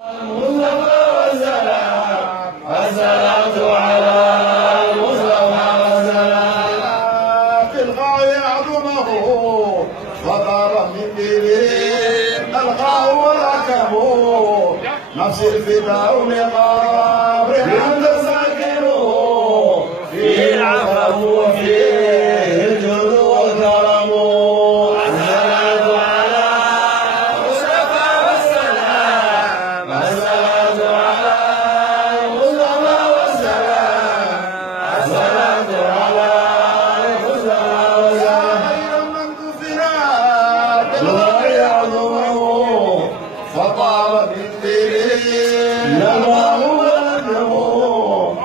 المصطفى والسلام الصلاة على المصطفى والسلام تلقى يعظمه وطاب من دينه القاه وركبه نفس الفداء لقبر عند ساكنه فيه العفو وفيه الجود والكرم فطاب بالدين نظام ونجمه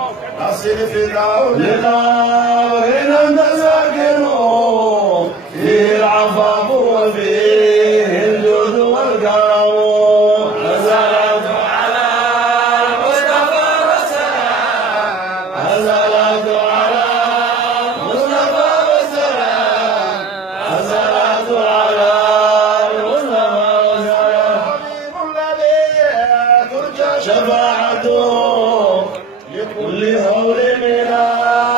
أصل في العون لقابل أنت ساكنه فيه العفاف وفيه الجود والكرم الصلاة على المصطفى والسلام الصلاة على المصطفى والسلام الصلاة على شفاعته لكل هول من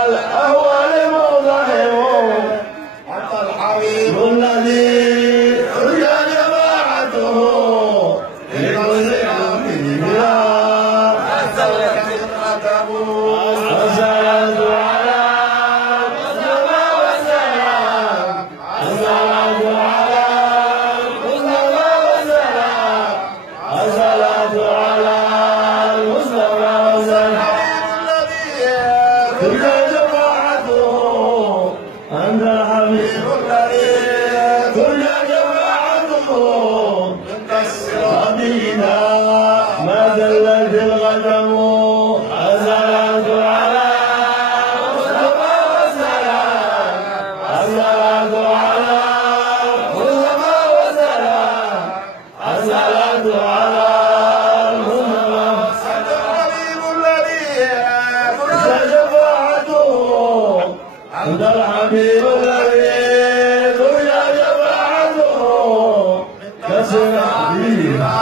الأهوال موضعه حتى الحبيب الذي ترجى شفاعته لكل هول من الصلاة على المصطفى والسلام الصلاة على المصطفى والسلام الصلاة على تلك جماعته أنت الحبيب الذي تلك جماعته ربنا ما دلت الغنم الصلاة على المصطفى والسلام الصلاة على المصطفى والسلام الصلاة على أنت الحبيب الذي ترجى شفاعته كسر فيها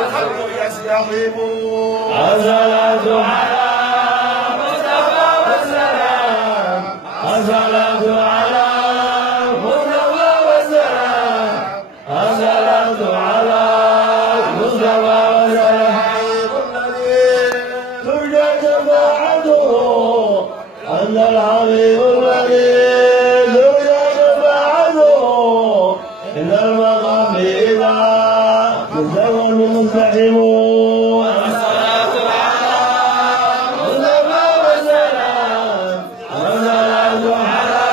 الخلق يستقيم الصلاة على المصطفى والسلام الصلاة على المصطفى والسلام الصلاة على المصطفى والسلام الذي ترجى شفاعته أنت الحبيب الذي ترجى شفاعته إن المقام إذا مزدوج مزدحم الصلاة على المصطفى والسلام الصلاة على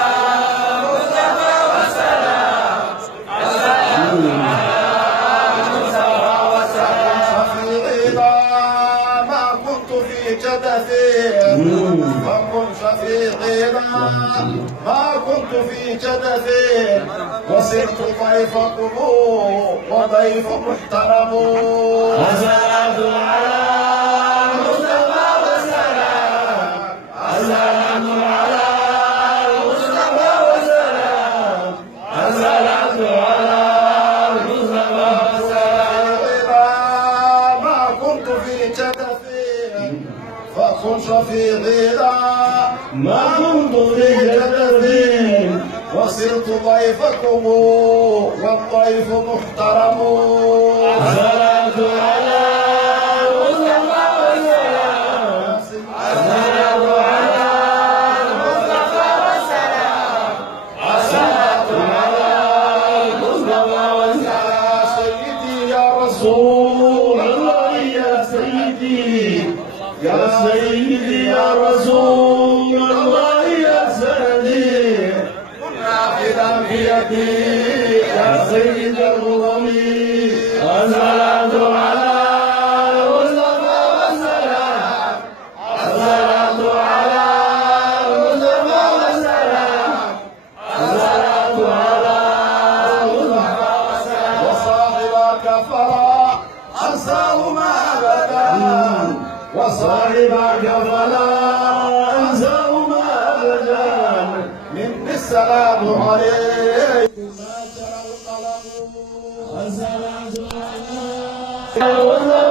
المصطفى والسلام الصلاة على المصطفى والسلام شفيعي ما كنت في جدثي فكن شفيعنا ما كنت في جدثي وصرت ضيفكم وضيف محترم الصلاة على المصطفى والسلام الصلاة على المصطفى والسلام الصلاة على المصطفى والسلام ما كنت في جدثي فكن شفيعنا ما كنت في جدثي وصرت ضيفكم والضيف محترم الصلاة على المصطفى والسلام الصلاة على المصطفى والسلام الصلاة على المصطفى والسلام سيدي يا رسول الله يا سيدي يا سيدي يا رسول الله يا سندي نافذا بيدي يا سيد الأمم الصلاة على المصطفى والسلام الصلاة على المصطفى والسلام الصلاة على المصطفى والسلام وصاحبك فرا أنساهما أبدا وصاحبك فلا أنساهما أبدا مني السلام عليك ما جرى القلم الصلاة على وسلم